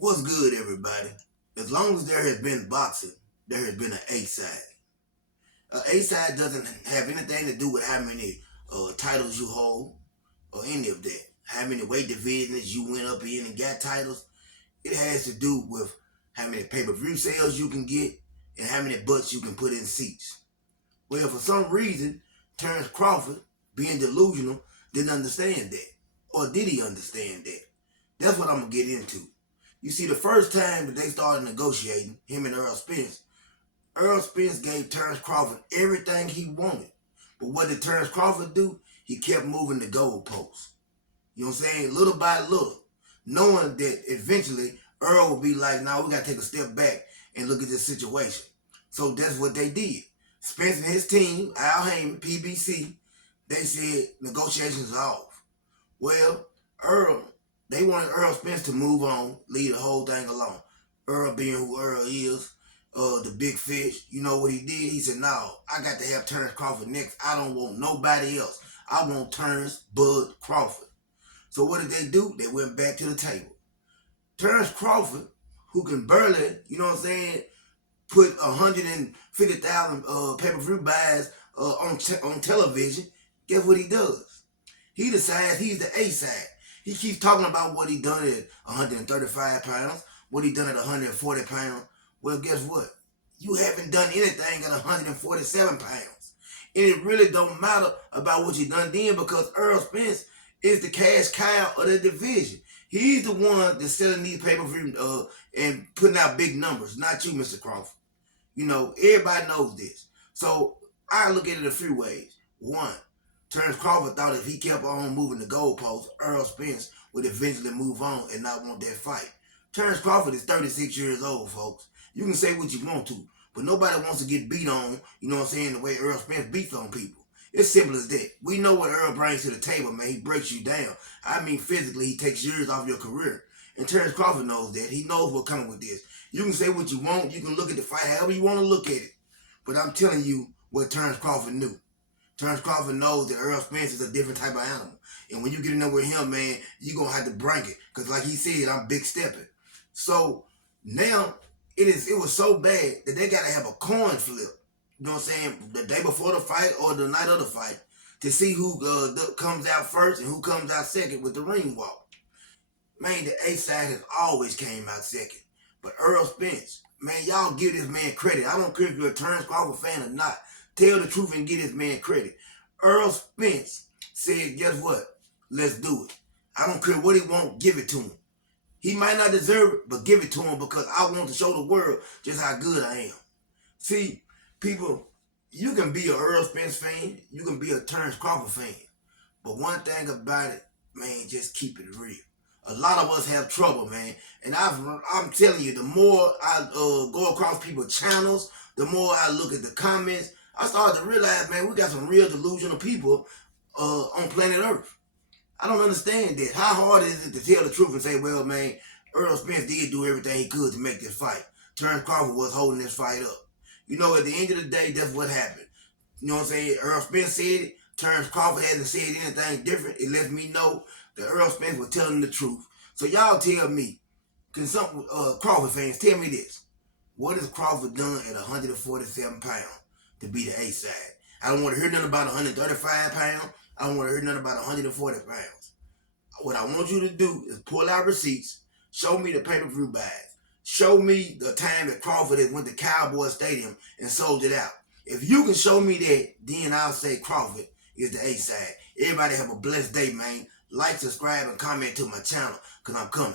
What's good, everybody? As long as there has been boxing, there has been an A side. A side doesn't have anything to do with how many titles you hold or any of that. How many weight divisions you went up in and got titles. It has to do with how many pay-per-view sales you can get and how many butts you can put in seats. Well, for some reason, Terrence Crawford, being delusional, didn't understand that. Or did he understand that? That's what I'm going to get into. You see, the first time that they started negotiating, him and Earl Spence gave Terrence Crawford everything he wanted. But what did Terrence Crawford do? He kept moving the goalposts. You know what I'm saying? Little by little. Knowing that eventually Earl would be like, nah, we got to take a step back and look at this situation. So that's what they did. Spence and his team, Al Heyman, PBC, they said negotiations are off. Well, they wanted Earl Spence to move on, leave the whole thing alone. Earl being who Earl is, the big fish, you know what he did? He said, no, I got to have Terrence Crawford next. I don't want nobody else. I want Terrence Bud Crawford. So what did they do? They went back to the table. Terrence Crawford, who can barely, you know what I'm saying, put 150,000 pay-per-view buys on television, guess what he does? He decides he's the A side. He keeps talking about what he done at 135 pounds, what he done at 140 pounds. Well, guess what? You haven't done anything at 147 pounds. And it really don't matter about what you done then because Earl Spence is the cash cow of the division. He's the one that's selling these pay-per-view and putting out big numbers, not you, Mr. Crawford. You know, everybody knows this. So I look at it a few ways. One, Terrence Crawford thought if he kept on moving the goalposts, Earl Spence would eventually move on and not want that fight. Terrence Crawford is 36 years old, folks. You can say what you want to, but nobody wants to get beat on, you know what I'm saying, the way Earl Spence beats on people. It's simple as that. We know what Earl brings to the table, man. He breaks you down. I mean, physically, he takes years off your career. And Terrence Crawford knows that. He knows what's coming with this. You can say what you want. You can look at the fight however you want to look at it. But I'm telling you what Terrence Crawford knew. Terrence Crawford knows that Earl Spence is a different type of animal. And when you get in there with him, man, you're going to have to break it. Because like he said, I'm big stepping. So now it was so bad that they got to have a coin flip. You know what I'm saying? The day before the fight or the night of the fight to see who comes out first and who comes out second with the ring walk. Man, the A side has always came out second. But Earl Spence, man, y'all give this man credit. I don't care if you're a Terrence Crawford fan or not. Tell the truth and give this man credit. Earl Spence said, guess what? Let's do it. I don't care what he wants, give it to him. He might not deserve it, but give it to him because I want to show the world just how good I am. See, people, you can be an Earl Spence fan, you can be a Terrence Crawford fan. But one thing about it, man, just keep it real. A lot of us have trouble, man. And I'm telling you, the more I go across people's channels, the more I look at the comments, I started to realize, man, we got some real delusional people on planet Earth. I don't understand that. How hard is it to tell the truth and say, well, man, Earl Spence did do everything he could to make this fight. Terrence Crawford was holding this fight up. You know, at the end of the day, that's what happened. You know what I'm saying? Earl Spence said it. Terrence Crawford hasn't said anything different. It lets me know that Earl Spence was telling the truth. So y'all tell me, can some Crawford fans tell me this? What has Crawford done at 147 pounds to be the A side? I don't want to hear nothing about 135 pounds. I don't want to hear nothing about 140 pounds. What I want you to do is pull out receipts, show me the pay-per-view buys, show me the time that Crawford had went to Cowboy Stadium and sold it out. If you can show me that, then I'll say Crawford is the A side. Everybody have a blessed day, man. Like, subscribe, and comment to my channel, because I'm coming.